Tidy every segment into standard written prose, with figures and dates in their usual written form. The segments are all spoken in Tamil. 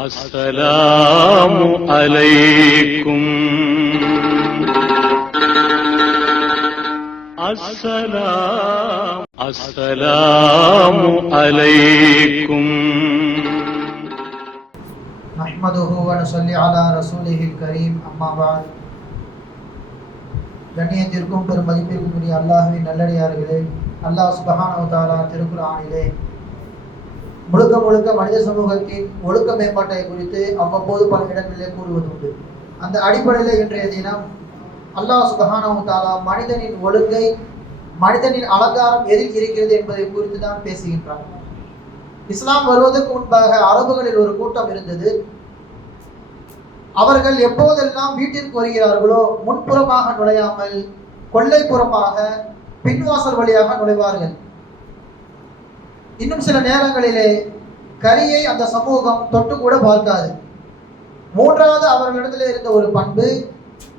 அஸ்ஸலாமு அலைக்கும். அஸ்ஸலாமு அலைக்கும். நஹ்மதுஹு வ நுஸல்லி அலா ரசூலிஹில் கரீம். அம்மா பஅத். கண்ணியத்திற்கும் பெரும் மதிப்பிற்கும் உரிய அல்லாஹ்வின் நல்லடியார்களே, அல்லாஹ் சுப்ஹானஹு வ தஆலா திருக்குர்ஆனிலே முழுக்க முழுக்க மனித சமூகத்தின் ஒழுக்க மேம்பாட்டை குறித்து அவ்வப்போது பல இடங்களிலே கூறுவது உண்டு. அந்த அடிப்படையில் இன்றைய தினம் அல்லாஹ் சுப்ஹானஹு வ தஆலா மனிதனின் ஒழுங்கை, மனிதனின் அலங்காரம் எதில் இருக்கிறது என்பதை குறித்து தான் பேசுகின்றார். இஸ்லாம் வருவதற்கு முன்பாக அரபுகளில் ஒரு கூட்டம் இருந்தது. அவர்கள் எப்போதெல்லாம் வீட்டிற்கு வருகிறார்களோ முன்புறமாக நுழையாமல் கொல்லைப்புறமாக பின்வாசல் வழியாக நுழைவார்கள். இன்னும் சில நேரங்களிலே கரியை அந்த சமூகம் தொட்டு கூட பார்க்காது. மூன்றாவது அவர்களிடத்தில் இருந்த ஒரு பண்பு,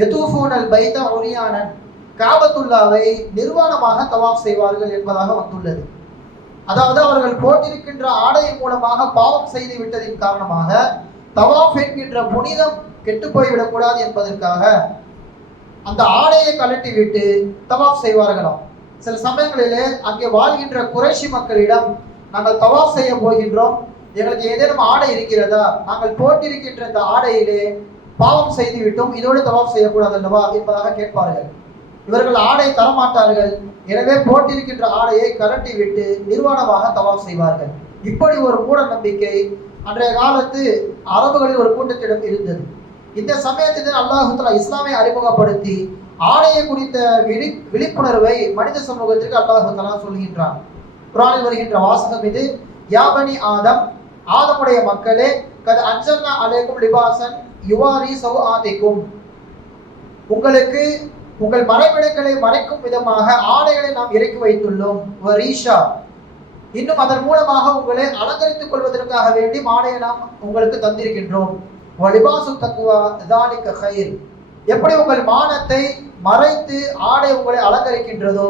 யதூஃபூனல் பைத உரியானன், காபத்துல்லாவை நிர்வாணமாக தவாஃப் செய்வார்கள் என்பதாக வந்துள்ளது. அதாவது அவர்கள் போட்டிருக்கின்ற ஆடையின் மூலமாக பாவம் செய்து விட்டதின் காரணமாக தவாஃப் என்கின்ற புனிதம் கெட்டு போய்விடக்கூடாது என்பதற்காக அந்த ஆடையை கழட்டி விட்டு தவாஃப் செய்வார்களாம். சில சமயங்களிலே அங்கே வாழ்கின்ற குறைஷி மக்களிடம், நாங்கள் தவாஃப் செய்ய போகின்றோம், எங்களுக்கு ஏதேனும் ஆடை இருக்கிறதா, நாங்கள் போட்டிருக்கின்ற இந்த ஆடையிலே பாவம் செய்து விட்டோம், இதோடு தவாஃப் செய்யக்கூடாது அல்லவா என்பதாக கேட்பார்கள். இவர்கள் ஆடை தரமாட்டார்கள். எனவே போட்டிருக்கின்ற ஆடையை கழட்டி விட்டு நிர்வாணமாக தவாஃப் செய்வார்கள். இப்படி ஒரு மூட நம்பிக்கை அன்றைய காலத்து அரபுகளில் ஒரு கூட்டத்திடம் இருந்தது. இந்த சமயத்தில் அல்லாஹ் தஆலா இஸ்லாமை அறிமுகப்படுத்தி ஆடையை குறித்த விழிப்புணர்வை மனித சமூகத்திற்கு அல்லாஹ் தஆலா சொல்கின்றான். குர்ஆனில் வருகின்ற வாசகம் இது, யா பனி ஆதம், ஆதமுடைய மக்களே, கத் அன்ஸல்னா அலைக்கும் லிபாசன் யுவாரி சௌஆதிக்கும், உங்களுக்கு உங்கள் மறைவிடங்களை மறைக்கும் விதமாக ஆடைகளை நாம் இறக்கி வைத்துள்ளோம். வரீஷா, இன்னும் அதன் மூலமாக உங்களை அலங்கரித்துக் கொள்வதற்காக வேண்டி ஆடையை நாம் உங்களுக்கு தந்திருக்கின்றோம். வலிபாசு தக்வா தாலிக கைர், எப்படி உங்கள் மானத்தை மறைத்து ஆடை உங்களை அலங்கரிக்கின்றதோ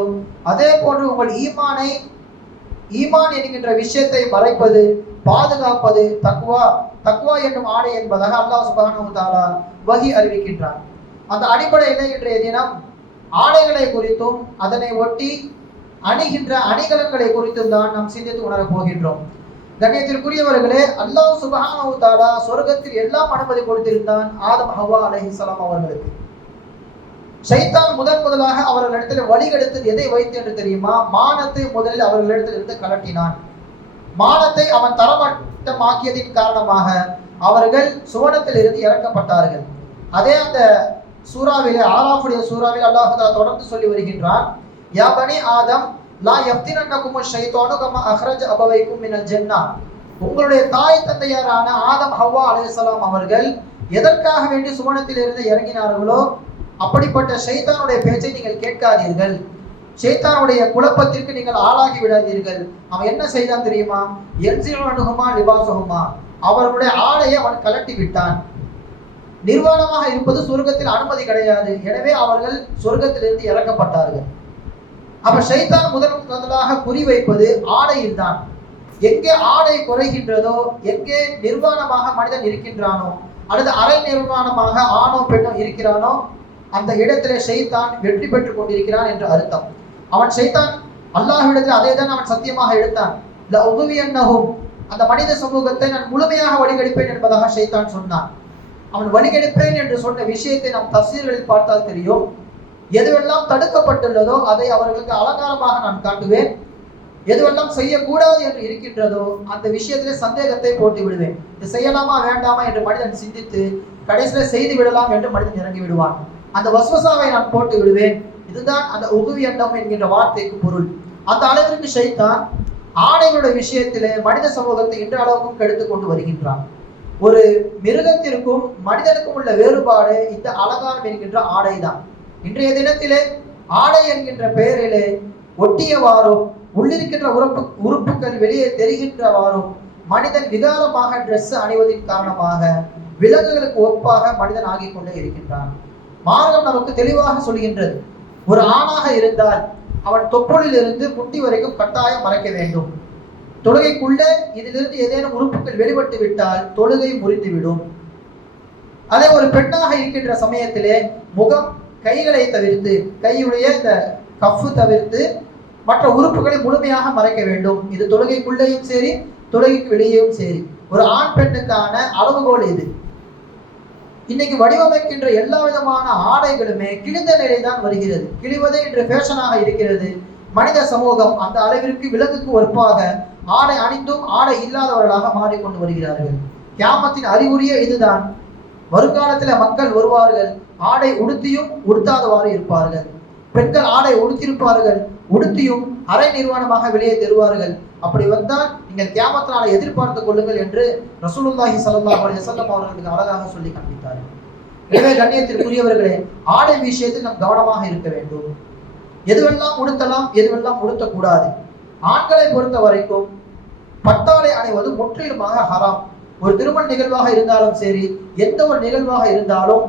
அதே போன்று உங்கள் ஈமான் என்கின்ற விஷயத்தை மறைப்பது, பாதுகாப்பது தக்வா என்னும் ஆடை என்பதாக அல்லாஹ் சுப்ஹானஹு வ தஆலா வஹி அறிவிக்கின்றார். அந்த அடிப்படையில் இன்றைய தினம் ஆடைகளை குறித்தும் அதனை ஒட்டி அணிகின்ற அணிகலன்களை குறித்தும் தான் நாம் சிந்தித்து உணரப் போகின்றோம். கண்ணியத்திற்குரியவர்களே, அல்லாஹ் சுப்ஹானஹு வ தஆலா சொர்க்கத்தில் எல்லாம் அனுமதி கொடுத்திருந்தான் ஆதம் ஹவ்வா அலைஹிஸ்ஸலாம் அவர்களுக்கு. ஷைத்தான் முதலாக அவர்களிடத்தில் வழிகெடுத்தது எதை வைத்து என்று தெரியுமா? மானத்தை முதலில் அவர்களிடத்தில் இருந்து கலட்டினான். மானத்தை அவன் தரமட்டமாக்கியதின் காரணமாக அவர்கள் சுவனத்தில் இருந்து இறக்கப்பட்டார்கள். அதே அந்த சூராவிலே, ஆராஃபுடைய சூராவில் அல்லாஹ் தஆலா தொடர்ந்து சொல்லி வருகின்றான், யா பனி ஆதம் லா யஃப்தினன்னகும் ஷைத்தானு கமா அஹ்ரஜ அபவைக்கும் மினல் ஜன்னah, உங்களுடைய தாய் தந்தையரான ஆதம் ஹவ்வா அலைஹிஸ்ஸலாம் அவர்கள் எதற்காக வேண்டி சுவனத்தில் இருந்து இறங்கினார்களோ அப்படிப்பட்ட ஷைத்தானுடைய பேச்சை நீங்கள் கேட்காதீர்கள், ஷைத்தானுடைய குழப்பத்திற்கு நீங்கள் ஆளாகி விடாதீர்கள். அவன் என்ன செய்தான் தெரியுமா? யன்ஸிஉன்ஹுமா லிபாஸுஹுமா, அவர்களுடைய ஆடையை அவன் கலட்டி விட்டான். நிர்வாணமாக இருப்பது சொர்க்கத்தில் அனுமதி கிடையாது. எனவே அவர்கள் சொர்க்கத்திலிருந்து இறக்கப்பட்டார்கள். அப்ப ஷைத்தான் முதலாக குறிவைப்பது ஆடையில் தான். எங்கே ஆடை குறைகின்றதோ, எங்கே நிர்வாணமாக மனிதன் இருக்கின்றானோ அல்லது அரை நிர்வாணமாக ஆணோ பெண்ணோ இருக்கிறானோ அந்த இடத்திலே ஷைத்தான் வெற்றி பெற்றுக் கொண்டிருக்கிறான் என்று அர்த்தம். ஷைத்தான் அல்லாஹ்விடத்தில் அதே தான் அவன் சத்தியமாக எடுத்தான். லஉதுவியன்னஹும், அந்த மனித சமூகத்தை நான் முழுமையாக வழிகெடுப்பேன் என்பதாக ஷைத்தான் சொன்னான். அவன் வழிகெடுப்பேன் என்று சொன்ன விஷயத்தை நாம் தஃசீர்களில் பார்த்தால் தெரியும். எதுவெல்லாம் தடுக்கப்பட்டுள்ளதோ அதை அவர்களுக்கு அலங்காரமாக நான் காட்டுவேன், எதுவெல்லாம் செய்யக்கூடாது என்று இருக்கின்றதோ அந்த விஷயத்திலே சந்தேகத்தை போட்டு விடுவேன். இது செய்யலாமா வேண்டாமா என்று மனிதன் சிந்தித்து கடைசியில் செய்து விடலாம் என்று மனிதன் இறங்கி விடுவான். அந்த வஸ்வசாவை நான் போட்டு விடுவேன். இதுதான் அந்த உதுவியண்டம் என்கின்ற வார்த்தைக்கு பொருள். அந்த அளவிற்கு ஷைத்தான் ஆடைகளுடைய விஷயத்திலே மனித சமூகத்தை இன்ற அளவுக்கும் கெடுத்து கொண்டு வருகின்றான். ஒரு மிருகத்திற்கும் மனிதனுக்கும் உள்ள வேறுபாடு இந்த அலங்காரம் என்கின்ற ஆடை தான். இன்றைய தினத்திலே ஆடை என்கின்ற பெயரிலே ஒட்டியவாறும் உள்ளிருக்கின்ற உறுப்புகள் வெளியே தெரிகின்றவாறும் மனிதன் விகாரமாக ட்ரெஸ் அணிவதின் காரணமாக விலங்குகளுக்கு ஒப்பாக மனிதன் ஆகிக் கொண்டே இருக்கின்றான். மார்க்கம் நமக்கு தெளிவாக சொல்கின்றது, ஒரு ஆணாக இருந்தால் அவன் தொப்புளில் இருந்து முட்டி வரைக்கும் கட்டாயம் மறைக்க வேண்டும். தொழுகைக்குள்ளே இதிலிருந்து ஏதேனும் உறுப்புகள் வெளிப்பட்டு விட்டால் தொழுகை முறிந்துவிடும். அதே ஒரு பெண்ணாக இருக்கின்ற சமயத்திலே முகம், கைகளை தவிர்த்து, கையுடைய இந்த கஃபு தவிர்த்து மற்ற உறுப்புகளை முழுமையாக மறைக்க வேண்டும். இது தொழுகைக்குள்ளேயும் சரி, தொழுகைக்கு வெளியேயும் சரி. ஒரு ஆண் பெண்ணுக்கான அளவுகோல் இது. இன்னைக்கு வடிவமைக்கின்ற எல்லா விதமான ஆடைகளுமே கிழிந்த நிலை தான் வருகிறது. கிழிவதே இன்று ஃபேஷனாக இருக்கிறது. மனித சமூகம் அந்த அளவிற்கு விலங்குக்கு ஒப்பாக ஆடை அணிந்தும் ஆடை இல்லாதவர்களாக மாறிக்கொண்டு வருகிறார்கள். கியாமத்தின் அறிகுறியே இதுதான். வருங்காலத்தில் மக்கள் வருவார்கள், ஆடை உடுத்தியும் உடுத்தாதவாறு இருப்பார்கள். பெண்கள் ஆடை உடுத்தியிருப்பார்கள், உடுத்தியும் அரை நிர்வாணமாக வெளியே தருவார்கள். அப்படி வந்தால் நீங்கள் கியாமத் நாளை எதிர்பார்த்துக் கொள்ளுங்கள் என்று ரசூலுல்லாஹி ஸல்லல்லாஹு அலைஹி வஸல்லம் அவர்களுக்கு அழகாக சொல்லி காண்பித்தார்கள். எனவே கண்ணியத்திற்குரியவர்களே, ஆடை விஷயத்தில் நாம் கவனமாக இருக்க வேண்டும். எதுவெல்லாம் உடுத்தலாம், எதுவெல்லாம் உடுத்தக்கூடாது. ஆண்களை பொறுத்த வரைக்கும் பட்டாடை அணிவது முற்றிலுமாக ஹராம். ஒரு திருமண நிகழ்வாக இருந்தாலும் சரி, எந்த ஒரு நிகழ்வாக இருந்தாலும்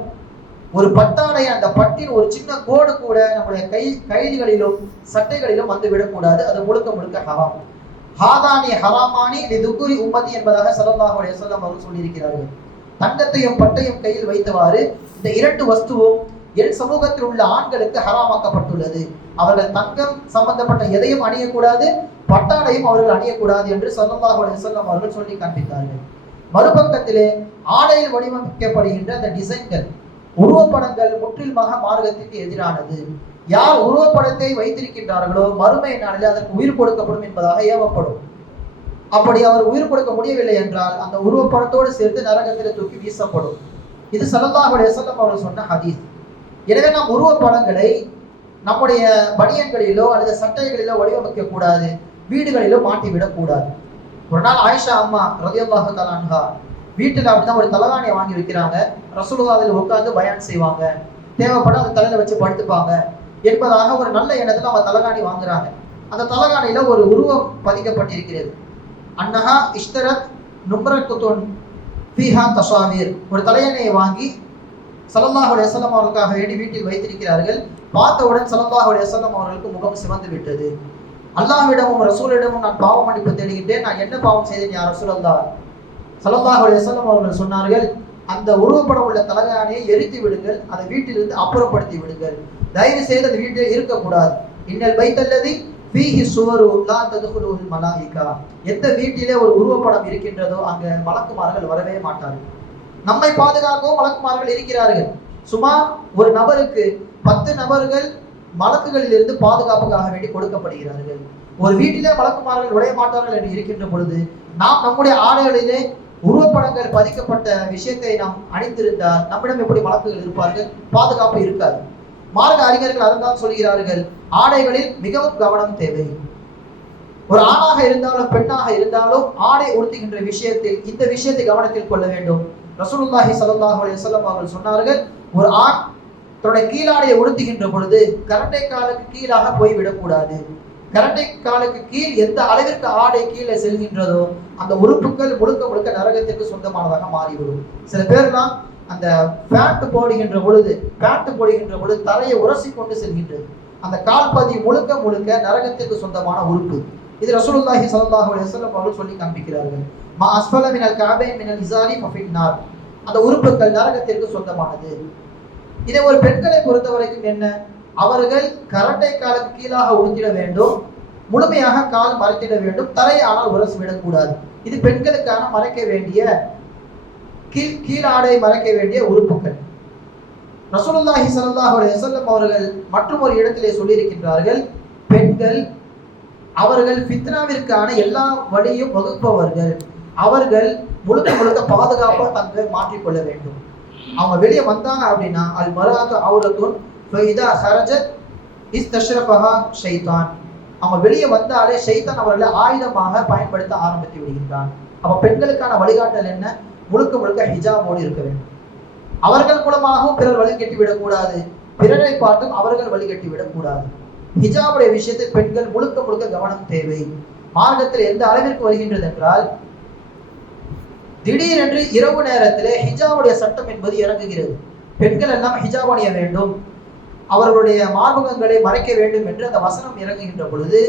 ஒரு பட்டாடை, அந்த பட்டின் ஒரு சின்ன கோடு கூட நம்முடைய கைதிகளிலும் சட்டைகளிலும் வந்து விடக்கூடாது. அது முழுக்க முழுக்க ஹராம். ஹாதானி ஹராமானி லிதுகுரி உம்மதி என்பதாக ஸல்லல்லாஹு அலைஹி வஸல்லம் அவர்கள் சொல்லியிருக்கிறார்கள். தங்கத்தையும் பட்டையும் கையில் வைத்தவாறு இந்த இரண்டு வஸ்துவும் என் சமூகத்தில் உள்ள ஆண்களுக்கு ஹராமாக்கப்பட்டுள்ளது. அவர்கள் தங்கம் சம்பந்தப்பட்ட எதையும் அணியக்கூடாது, பட்டாடையும் அவர்கள் அணியக்கூடாது என்று ஸல்லல்லாஹு அலைஹி வஸல்லம் அவர்கள் சொல்லி காண்பித்தார்கள். மறுபக்கத்திலே ஆடையில் வடிவமைக்கப்படுகின்ற அந்த டிசைன்கள், உருவப்படங்கள் முற்றிலுமாக மார்க்கத்திற்கு எதிரானது. யார் உருவப்படத்தை வைத்திருக்கின்றார்களோ மறுமை நாளில் அதற்கு உயிர் கொடுக்கப்படும் என்பதாக ஏவப்படும். அப்படி அவர் உயிர் கொடுக்க முடியவில்லை என்றால் அந்த உருவப்படத்தோடு சேர்த்து நரகத்தில் தூக்கி வீசப்படும். இது ஸல்லல்லாஹு அலைஹி வஸல்லம் அவர்கள் சொன்ன ஹதீஸ். எனவே நாம் உருவப்படங்களை நம்முடைய பனியன்களிலோ அல்லது சட்டைகளிலோ வடிவமைக்க கூடாது, வீடுகளிலோ மாட்டிவிடக் கூடாது. ஒரு நாள் ஆயிஷா அம்மா ரலியல்லாஹு தஆலா அன்ஹா வீட்டில் அப்படிதான் ஒரு தலகாணியை வாங்கி வைக்கிறாங்க. ரசூலுல்லாஹ் அதில் உட்கார்ந்து பயான் செய்வாங்க, தேவைப்பட அந்த தலையில வச்சு படுத்துப்பாங்க என்பதாக ஒரு நல்ல எண்ணத்துல அவங்க தலகாணி வாங்குறாங்க. அந்த தலகாணியில ஒரு உருவம் பதிக்கப்பட்டிருக்கிறது. அன்னஹா இஷ்தரத் நும்ரத்துன் ஃபீஹா தஸாவீர். ஒரு தலையணையை வாங்கி ஸல்லல்லாஹு அலைஹி வஸல்லம் அவர்களுக்காக வேண்டி வீட்டில் வைத்திருக்கிறார்கள். பார்த்தவுடன் ஸல்லல்லாஹு அலைஹி வஸல்லம் அவர்களுக்கு முகம் சிவந்து விட்டது. அல்லாஹ்விடமும் ரசூலிடமும் நான் பாவ மன்னிப்பு தேடுகின்றேன், நான் என்ன பாவம் செய்தேன் யா ரசூலல்லாஹ்? ஸல்லல்லாஹு அலைஹி வஸல்லம் அவர்கள் சொன்னார்கள், அந்த உருவப்படம் உள்ள தலகாணியை எரித்து விடுங்கள், அதை வீட்டிலிருந்து அப்புறப்படுத்தி விடுங்கள், தயவு செய்து அந்த வீட்டில் இருக்கக்கூடாது. இன்னல் பைத்தல்லதி ஃபீஹி சுவரு லா ததுகுலுல் மலாயிகா. எந்த வீட்டிலே ஒரு உருவப்படம் இருக்கின்றதோ அங்க மலக்குமார்கள் வரவே மாட்டார்கள். நம்மை பாதுகாக்கவும் மலக்குமார்கள் இருக்கிறார்கள். சுமார் ஒரு நபருக்கு 10 நபர்கள் மலக்குகளிலிருந்து பாதுகாப்புக்காக வேண்டி கொடுக்கப்படுகிறார்கள். ஒரு வீட்டிலே மலக்குமார்கள் நுழைய மாட்டார்கள் என்று இருக்கின்ற பொழுது நாம் நம்முடைய ஆடைகளிலே உருவப்படங்கள் பதிக்கப்பட்ட விஷயத்தை நாம் அணிந்திருந்தால் நம்மிடம் எப்படி மலக்குகள் இருப்பார்கள்? பாதுகாப்பு இருக்காது. மார்க்க அறிஞர்கள் அதான் சொல்கிறார்கள், ஆடைகளில் மிகவும் கவனம் தேவை. ஒரு ஆணாக இருந்தாலும் பெண்ணாக இருந்தாலும் ஆடை உடுத்துகின்ற விஷயத்தில் இந்த விஷயத்தை கவனத்தில் கொள்ள வேண்டும். ரசூலுல்லாஹி ஸல்லல்லாஹு அலைஹி வஸல்லம் அவர்கள் சொன்னார்கள், ஒரு ஆண் தன்னுடைய கீழாடையை உடுத்துகின்ற பொழுது கரண்டை காலுக்கு கீழாக போய்விடக்கூடாது. கரண்டை காலுக்கு கீழ் எந்த அளவிற்கு ஆடை கீழே செல்கின்றதோ அந்த உறுப்புகள் முழுக்க முழுக்க நரகத்திற்கு சொந்தமானதாக மாறிவிடும். சில பேர்லாம் அந்த பேண்ட் போடுகின்ற பொழுது தரையை உரசி கொண்டு செல்கின்றது. அந்த கால்பதி முழுக்க முழுக்க நரகத்திற்கு சொந்தமான உறுப்பு. இது ரசூலுல்லாஹி ஸல்லல்லாஹு அலைஹி வஸல்லம் அவர்கள் சொல்லி காண்பிக்கிறார்கள். மா அஸ்ஃபல மினல் கஅபைன் மினல் இஸாரி ஃபஃபின் நார். அந்த உறுப்புகள் நரகத்திற்கு சொந்தமானது. இதை ஒரு பெண்களை பொறுத்த வரைக்கும் என்ன, அவர்கள் கரண்டை காலுக்கு கீழாக உடுத்திட வேண்டும், முழுமையாக கால் மறைத்திட வேண்டும், தரையை ஆனால் உரசி விடக்கூடாது. இது பெண்களுக்கான மறைக்க வேண்டிய கீழாடை மறைக்க வேண்டிய உறுப்புகள். ரசூலுல்லாஹி ஸல்லல்லாஹு அலைஹி வஸல்லம் அவர்கள் மற்றும் ஒரு இடத்திலே சொல்லியிருக்கின்றார்கள், பெண்கள் அவர்கள் ஃபித்னாவிற்கான எல்லா வழியும் வகுப்பவர்கள், அவர்கள் முழுக்க முழுக்க பாதுகாப்பாக தங்களை மாற்றிக்கொள்ள வேண்டும். அவங்க வெளியே வந்தாங்க அப்படின்னா அல் மராத்து அவுரத்துன் ஃபைதா ஹரஜத் இஸ்தஷ்ரஃபஹா ஷைத்தான். அவங்க வெளியே வந்தாலே ஷைத்தான் அவர்களை ஆயுதமாக பயன்படுத்த ஆரம்பித்து விடுகின்றான். அப்ப பெண்களுக்கான வழிகாட்டல் என்ன? முழுக்க முழுக்க ஹிஜாபோடு இருக்க வேண்டும். அவர்கள் மூலமாகவும் பிறர் வழிகட்டி விடக்கூடாது, பிறரை பார்த்தும் அவர்கள் வழிகட்டி விடக்கூடாது. ஹிஜாபுடைய விஷயத்தில் பெண்கள் முழுக்க முழுக்க கவனம் தேவை. மார்க்கத்தில் எந்த அளவிற்கு வருகின்றது என்றால், திடீரென்று இரவு நேரத்திலே ஹிஜாபுடைய சட்டம் என்பது இறங்குகிறது. பெண்கள் எல்லாம் ஹிஜாப் அணிய வேண்டும், அவர்களுடைய மார்பகங்களை மறைக்க வேண்டும் என்று அந்த வசனம் இறங்குகின்ற பொழுது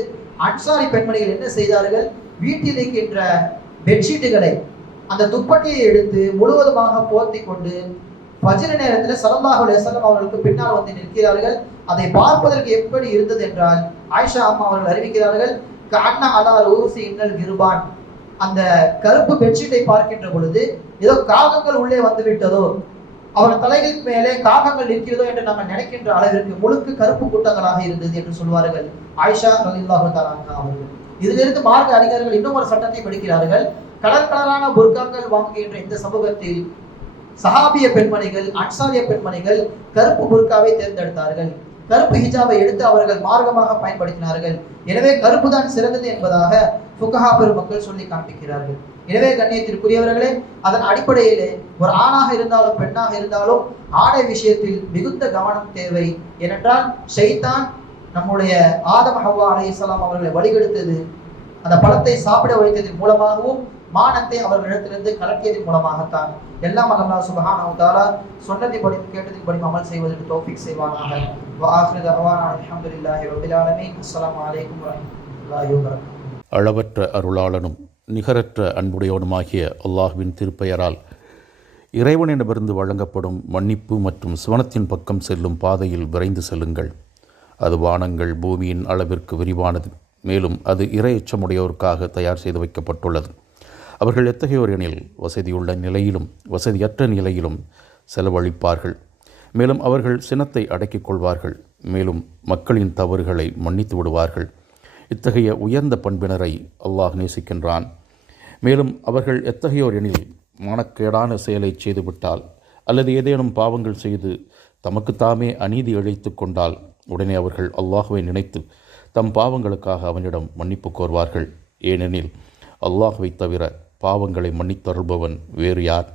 அன்சாரி பெண்மணிகள் என்ன செய்தார்கள்? வீட்டில் இருக்கின்ற பெட்ஷீட்டுகளை, அந்த துப்பட்டியை எடுத்து முழுவதுமாக போர்த்தி கொண்டு ஃபஜ்ர் நேரத்தில் ஸல்லல்லாஹு அலைஹி வஸல்லம் அவர்களுக்கு பின்னால் வந்து நிற்கிறார்கள். அதை பார்ப்பதற்கு எப்படி இருந்தது என்றால், ஆயிஷா அம்மா அவர்கள் அறிவிக்கிறார்கள், கஅன்ன அலா ரூசி இன்னல் கிர்பான், அந்த கருப்பு பெட்ஷீட்டை பார்க்கின்ற பொழுது ஏதோ காகங்கள் உள்ளே வந்து விட்டதோ, அவர் தலைகளுக்கு மேலே காகங்கள் இருக்கிறதோ என்று நாங்கள் நினைக்கின்ற அளவிற்கு முழுக்க கருப்பு கூட்டங்களாக இருந்தது என்று சொல்வார்கள் ஆயிஷா ரலியல்லாஹு தஆலா அன்ஹா அவர்கள். இதிலிருந்து மார்க்க அறிஞர்கள் இன்னும் ஒரு சட்டத்தை படிக்கிறார்கள். கலர் கலரான புர்காக்கள் வாங்குகின்ற இந்த சமூகத்தில் சஹாபிய பெண்மணிகள், அன்சாரிய பெண்மணிகள் கருப்பு புர்காவை தேர்ந்தெடுத்தார்கள். கருப்பு ஹிஜாபை எடுத்து அவர்கள் மார்க்கமாக பயன்படுத்தினார்கள். எனவே கருப்பு தான் சிறந்தது என்பதாக ஃபுகஹா பெருமக்கள் சொல்லி காண்பிக்கிறார்கள். எனவே கண்ணியத்திற்குரியவர்களே, அதன் அடிப்படையிலே ஒரு ஆணாக இருந்தாலும் பெண்ணாக இருந்தாலும் ஆடை விஷயத்தில் மிகுந்த கவனம் தேவை. ஏனென்றால் ஷைத்தான் நம்முடைய ஆதம் ஹவ்வா அலைஹிஸ்ஸலாம் அவர்களை வழிகெடுத்தது அந்த பழத்தை சாப்பிட வைத்ததன் மூலமாகவும் மானத்தை அவர்களிடத்திலிருந்து கலக்கியதன் மூலமாகத்தான். எல்லாம் அல்லாஹ் சுப்ஹானஹு வ தஆலா சொன்னதை படி கேட்டதின் படி அமல் செய்வதற்கு தௌஃபீக் செய்வானாக. வ ஆகிரு தஅவானா அல்ஹம்துலில்லாஹி ரப்பில் ஆலமீன். அஸ்ஸலாமு அலைக்கும் வ ரஹ்மத்துல்லாஹி வ பரகாத்துஹு. அளவற்ற அருளாளனும் நிகரற்ற அன்புடையவனுமாகிய அல்லாஹ்வின் திருப்பெயரால் இறைவனிடமிருந்து வழங்கப்படும் மன்னிப்பு மற்றும் சுவனத்தின் பக்கம் செல்லும் பாதையில் விரைந்து செல்லுங்கள். அது வானங்கள் பூமியின் அளவிற்கு விரிவானது, மேலும் அது இறையச்சமுடையோருக்காக தயார் செய்து வைக்கப்பட்டுள்ளது. அவர்கள் எத்தகையோர் எனில் வசதியுள்ள நிலையிலும் வசதியற்ற நிலையிலும் செலவழிப்பார்கள். மேலும் அவர்கள் சினத்தை அடக்கிக் கொள்வார்கள். மேலும் மக்களின் தவறுகளை மன்னித்து விடுவார்கள். இத்தகைய உயர்ந்த பண்பினரை அல்லாஹ் நேசிக்கின்றான். மேலும் அவர்கள் எத்தகையோர் எனில் மானக்கேடான செயலை செய்துவிட்டால் அல்லது ஏதேனும் பாவங்கள் செய்து தமக்குத்தாமே அநீதி இழைத்து கொண்டால் உடனே அவர்கள் அல்லாஹுவை நினைத்து தம் பாவங்களுக்காக அவனிடம் மன்னிப்பு கோருவார்கள். ஏனெனில் அல்லாஹுவை தவிர பாவங்களை மன்னித்தருள்பவன் வேறு யார்?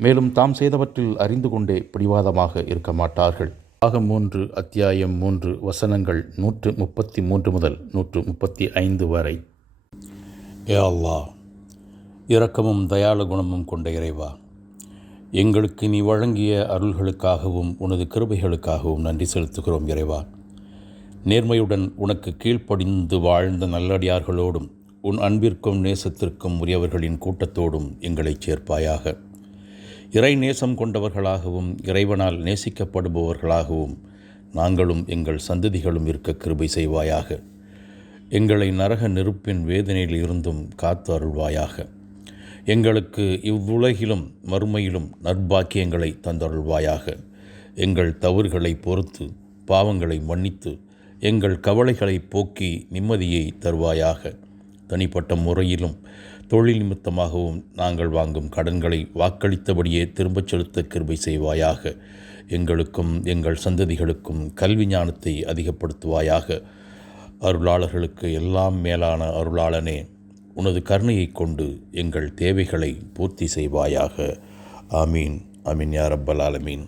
மேலும் தாம் செய்தவற்றில் அறிந்து கொண்டே பிடிவாதமாக இருக்க மாட்டார்கள். பாகம் 3 அத்தியாயம் 3 வசனங்கள் 133 முதல் 135 வரை. ஏ அல்லாஹ், இரக்கமும் தயாள குணமும் கொண்ட இறைவா, எங்களுக்கு நீ வழங்கிய அருள்களுக்காகவும் உனது கிருபைகளுக்காகவும் நன்றி செலுத்துகிறோம். இறைவா, நேர்மையுடன் உனக்கு கீழ்ப்படிந்து வாழ்ந்த நல்லடியார்களோடும் உன் அன்பிற்கும் நேசத்திற்கும் உரியவர்களின் கூட்டத்தோடும் எங்களை சேர்ப்பாயாக. இறை நேசம் கொண்டவர்களாகவும் இறைவனால் நேசிக்கப்படுபவர்களாகவும் நாங்களும் எங்கள் சந்ததிகளும் இருக்க கிருபை செய்வாயாக. எங்களை நரக நெருப்பின் வேதனையில் இருந்தும் காத்து அருள்வாயாக. எங்களுக்கு இவ்வுலகிலும் மறுமையிலும் நற்பாக்கியங்களை தந்தருள்வாயாக. எங்கள் தவறுகளை பொறுத்து பாவங்களை மன்னித்து எங்கள் கவலைகளை போக்கி நிம்மதியை தருவாயாக. தனிப்பட்ட முறையிலும் தொழில் நிமித்தமாகவும் நாங்கள் வாங்கும் கடன்களை வாக்களித்தபடியே திரும்பச் செலுத்த கிருபை செய்வாயாக. எங்களுக்கும் எங்கள் சந்ததிகளுக்கும் கல்வி ஞானத்தை அதிகப்படுத்துவாயாக. அருளாளர்களுக்கு எல்லாம் மேலான அருளாளனே, உனது கருணையை கொண்டு எங்கள் தேவைகளை பூர்த்தி செய்வாயாக. ஆமீன், ஆமீன் யா ரப்பல் ஆலமீன்.